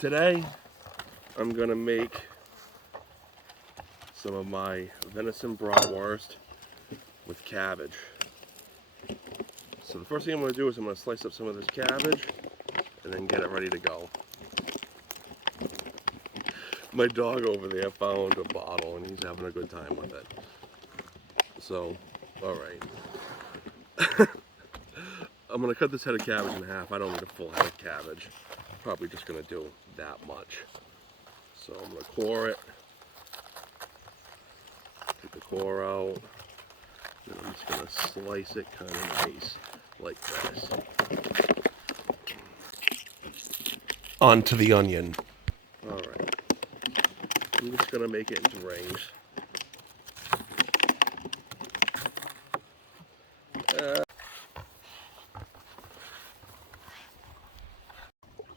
Today, I'm gonna make some of my venison bratwurst with cabbage. So the first thing I'm gonna do is I'm gonna slice up some of this cabbage and then get it ready to go. My dog over there found a bottle and he's having a good time with it. So, all right. I'm gonna cut this head of cabbage in half. I don't need a full head of cabbage. Probably just gonna do that much. So I'm gonna core it. Take the core out. Then I'm just gonna slice it kind of nice, like this. Onto the onion. All right. I'm just gonna make it into rings.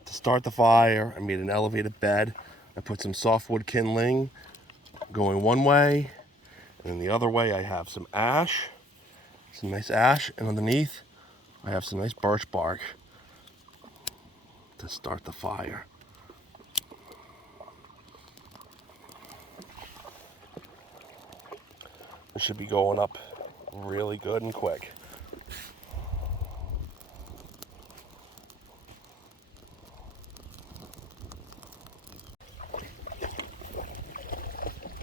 To start the fire, I made an elevated bed. I put some softwood kindling going one way, and then the other way I have some ash, some nice ash, and underneath I have some nice birch bark to start the fire. It should be going up really good and quick.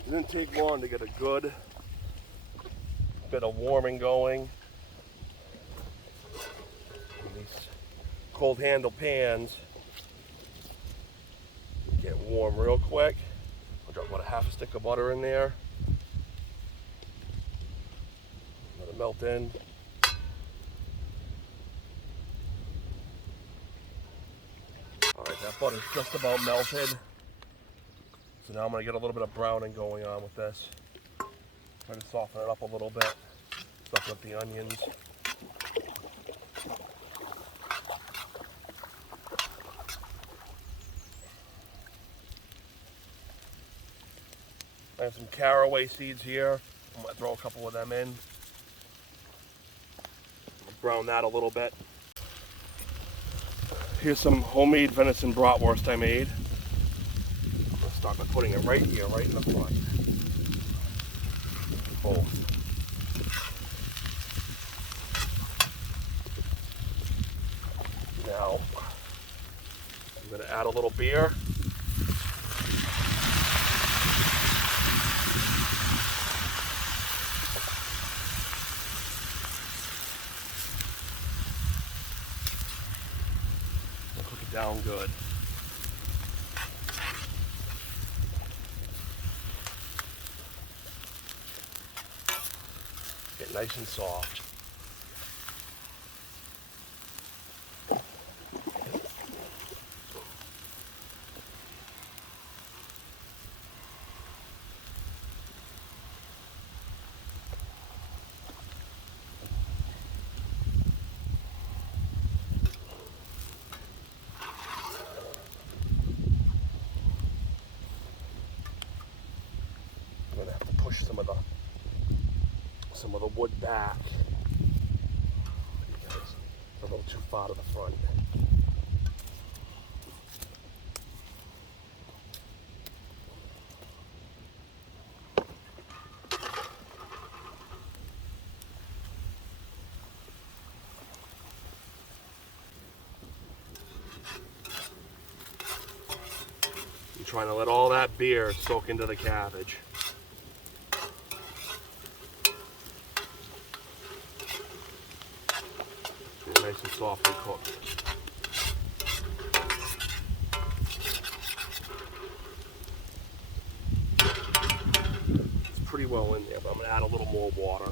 It didn't take long to get a good bit of warming going. And these cold handle pans get warm real quick. I'll drop about a half a stick of butter in there. Let it melt in. Alright, that butter's just about melted. So now I'm going to get a little bit of browning going on with this. Try to soften it up a little bit. Soften up the onions. I have some caraway seeds here. I'm going to throw a couple of them in. Brown that a little bit. Here's some homemade venison bratwurst I made. I'm going to start by putting it right here, right in the front. Both. Now, I'm going to add a little beer. Cook it down good. Get nice and soft. I'm gonna have to push some of the wood back. Because a little too far to the front. I'm trying to let all that beer soak into the cabbage. Nice and soft and cooked. It's pretty well in there, but I'm going to add a little more water.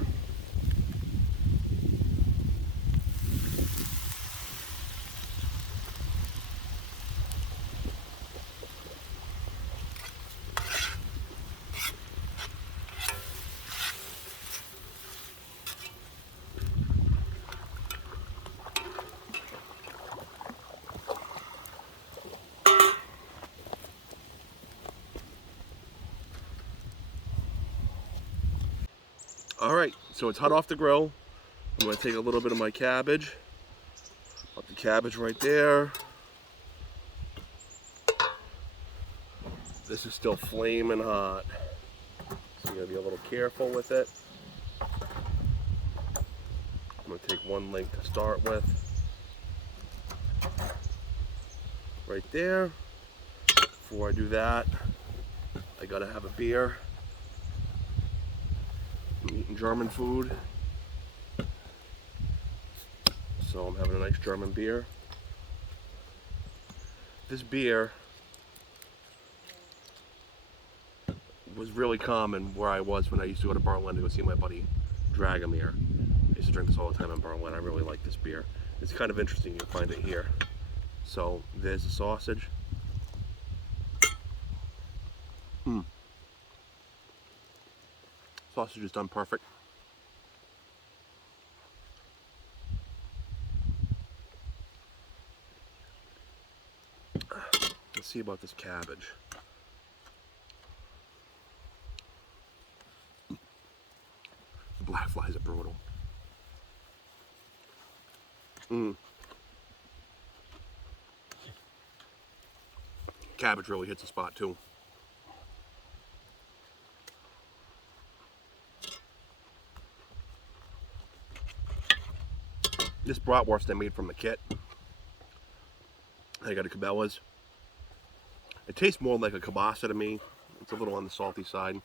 All right, so it's hot off the grill. I'm going to take a little bit of my cabbage. Put the cabbage right there. This is still flaming hot. So you gotta be a little careful with it. I'm gonna take one link to start with. Right there. Before I do that, I gotta have a beer. I'm eating German food. So I'm having a nice German beer. This beer was really common where I was when I used to go to Berlin to go see my buddy Dragomir. I used to drink this all the time in Berlin. I really like this beer. It's kind of interesting, you'll find it here. So there's the sausage. Sausage is done perfect. Let's see about this cabbage. The black flies are brutal. Cabbage really hits the spot too. This bratwurst I made from the kit. I got a Cabela's. It tastes more like a kielbasa to me. It's a little on the salty side.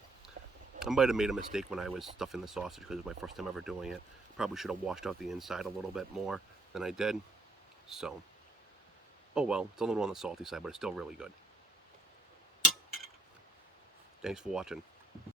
I might have made a mistake when I was stuffing the sausage because it was my first time ever doing it. Probably should have washed out the inside a little bit more than I did. So, oh well, it's a little on the salty side, but it's still really good. Thanks for watching.